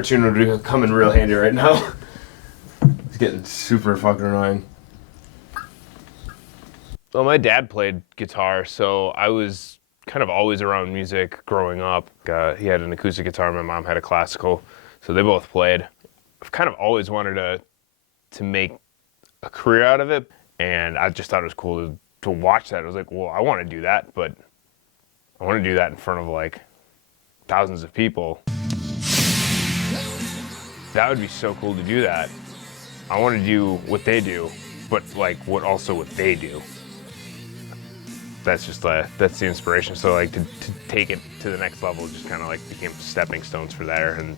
auto tune would be coming real handy right now. It's getting super fucking annoying. Well, my dad played guitar, so I was kind of always around music growing up. He had an acoustic guitar, my mom had a classical, so they both played. I've kind of always wanted to make a career out of it, and I just thought it was cool to watch that. I was like, well, I want to do that, but I want to do that in front of like thousands of people. That would be so cool to do that. I want to do what they do, but like what they do. That's just that's the inspiration. So like to take it to the next level just kind of like became stepping stones for there. And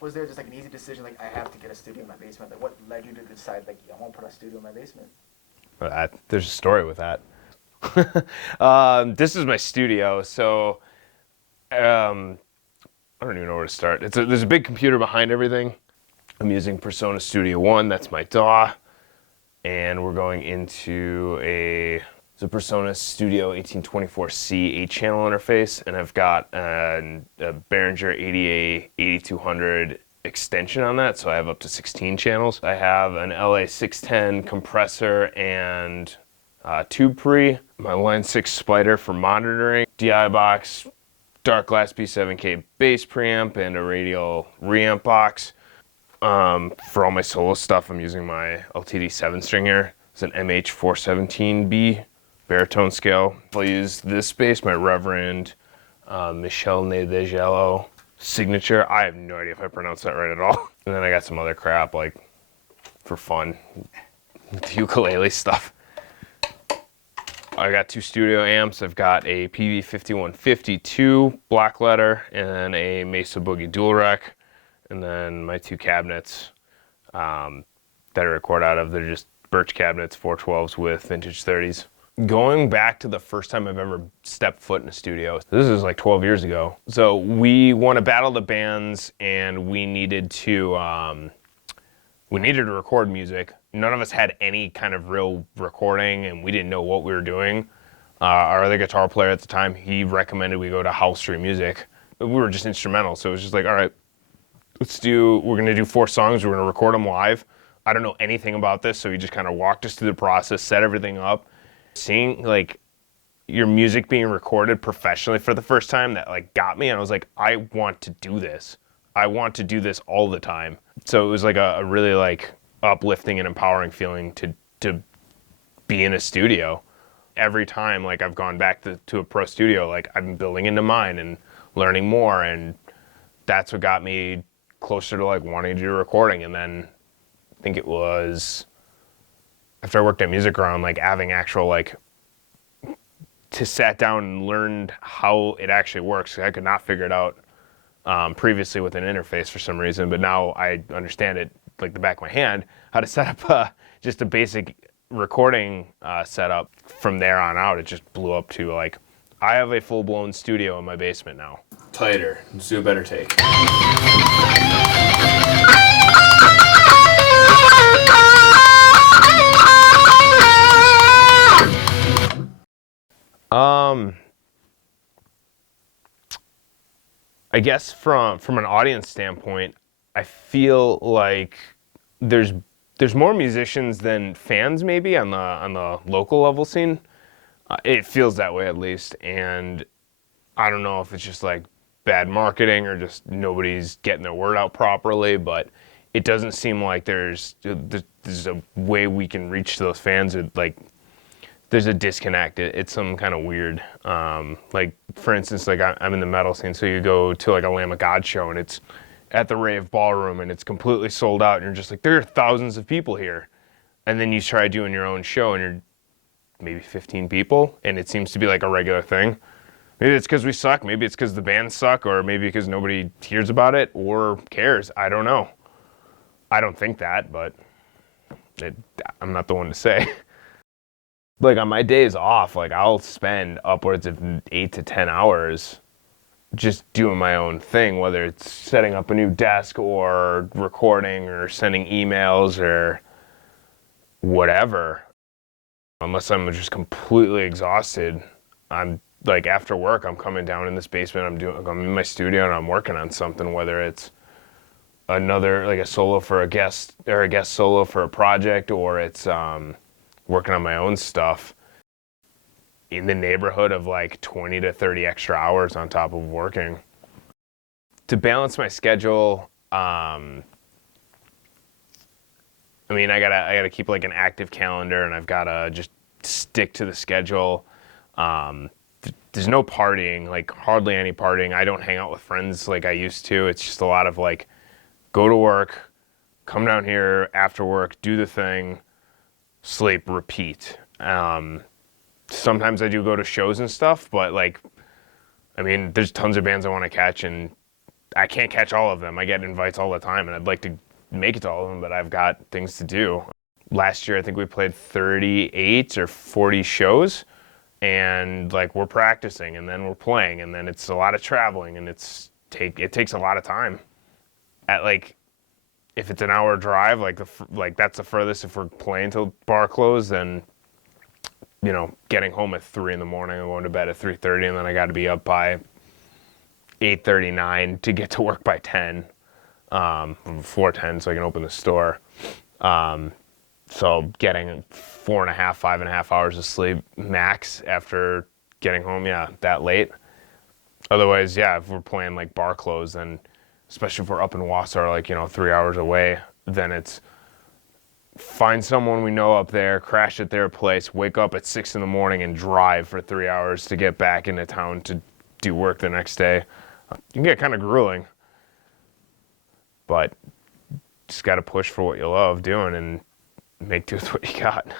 was there just like an easy decision, like I have to get a studio in my basement? Like what led you to decide like I want to put a studio in my basement? There's a story with that. This is my studio, so I don't even know where to start. There's a big computer behind everything. I'm using Persona Studio One. That's my DAW, and we're going into it's a Persona Studio 1824C 8-channel interface, and I've got a Behringer ADA 8200 extension on that, so I have up to 16 channels. I have an LA610 compressor and tube pre, my Line 6 splitter for monitoring, DI box, Dark Glass B7K bass preamp, and a radial reamp box. For all my solo stuff, I'm using my LTD 7-stringer. It's an MH417B baritone scale. I'll use this bass, my Reverend Michel Nedegello signature. I have no idea if I pronounced that right at all. And then I got some other crap like for fun, the ukulele stuff. I got 2 studio amps. I've got a PV5152 black letter and then a Mesa Boogie dual rack, and then my 2 cabinets that I record out of. They're just Birch cabinets, 412s with vintage 30s. Going back to the first time I've ever stepped foot in a studio, this is like 12 years ago. So we won a battle of the bands, and we needed to record music. None of us had any kind of real recording, and we didn't know what we were doing. Our other guitar player at the time, he recommended we go to House Street Music. We were just instrumental, so it was just like, all right, we're gonna do 4 songs, we're gonna record them live. I don't know anything about this, so he just kind of walked us through the process, set everything up. Seeing like your music being recorded professionally for the first time, that like got me, and I was like, I want to do this. I want to do this all the time. So it was like a really like uplifting and empowering feeling to be in a studio. Every time like I've gone back to a pro studio, like I've been building into mine and learning more, and that's what got me closer to like wanting to do recording. And then I think it was after I worked at Music Ground, like having actual like to sat down and learned how it actually works. I could not figure it out previously with an interface for some reason, but now I understand it like the back of my hand, how to set up just a basic recording setup. From there on out, it just blew up to like, I have a full-blown studio in my basement now. Tighter, let's do a better take. I guess from an audience standpoint, I feel like there's more musicians than fans maybe on the local level scene. It feels that way at least, and I don't know if it's just like bad marketing or just nobody's getting their word out properly, but it doesn't seem like there's a way we can reach those fans. Like there's a disconnect. It's some kind of weird. Like for instance, like I'm in the metal scene, so you go to like a Lamb of God show and it's at the Rave Ballroom and it's completely sold out, and you're just like, there are thousands of people here. And then you try doing your own show and you're maybe 15 people, and it seems to be like a regular thing. Maybe it's because we suck, maybe it's because the bands suck, or maybe because nobody hears about it or cares. I don't know. I don't think that, but I'm not the one to say. Like on my days off, like I'll spend upwards of 8 to 10 hours just doing my own thing, whether it's setting up a new desk or recording or sending emails or whatever. Unless I'm just completely exhausted, I'm like after work, I'm coming down in this basement, I'm in my studio and I'm working on something, whether it's another, like a solo for a guest, or a guest solo for a project, or it's working on my own stuff, in the neighborhood of like 20 to 30 extra hours on top of working. To balance my schedule, I mean, I gotta keep like an active calendar, and I've gotta just stick to the schedule. There's no partying, like hardly any partying. I don't hang out with friends like I used to. It's just a lot of like, go to work, come down here after work, do the thing, sleep, repeat. Sometimes I do go to shows and stuff, but like, I mean, there's tons of bands I want to catch, and I can't catch all of them. I get invites all the time, and I'd like to make it to all of them, but I've got things to do. Last year, I think we played 38 or 40 shows, and like we're practicing, and then we're playing, and then it's a lot of traveling, and it takes a lot of time. At like, if it's an hour drive, like that's the furthest. If we're playing till bar close, then getting home at 3 in the morning, I'm going to bed at 3:30, and then I got to be up by 8:39 to get to work by 10, before 10, so I can open the store. So getting 4.5, 5.5 hours of sleep max after getting home, yeah, that late. Otherwise, yeah, if we're playing like bar close, then especially if we're up in Wausau, like 3 hours away, then it's find someone we know up there, crash at their place, wake up at 6 in the morning, and drive for 3 hours to get back into town to do work the next day. It can get kind of grueling, but just got to push for what you love doing and make do with what you got.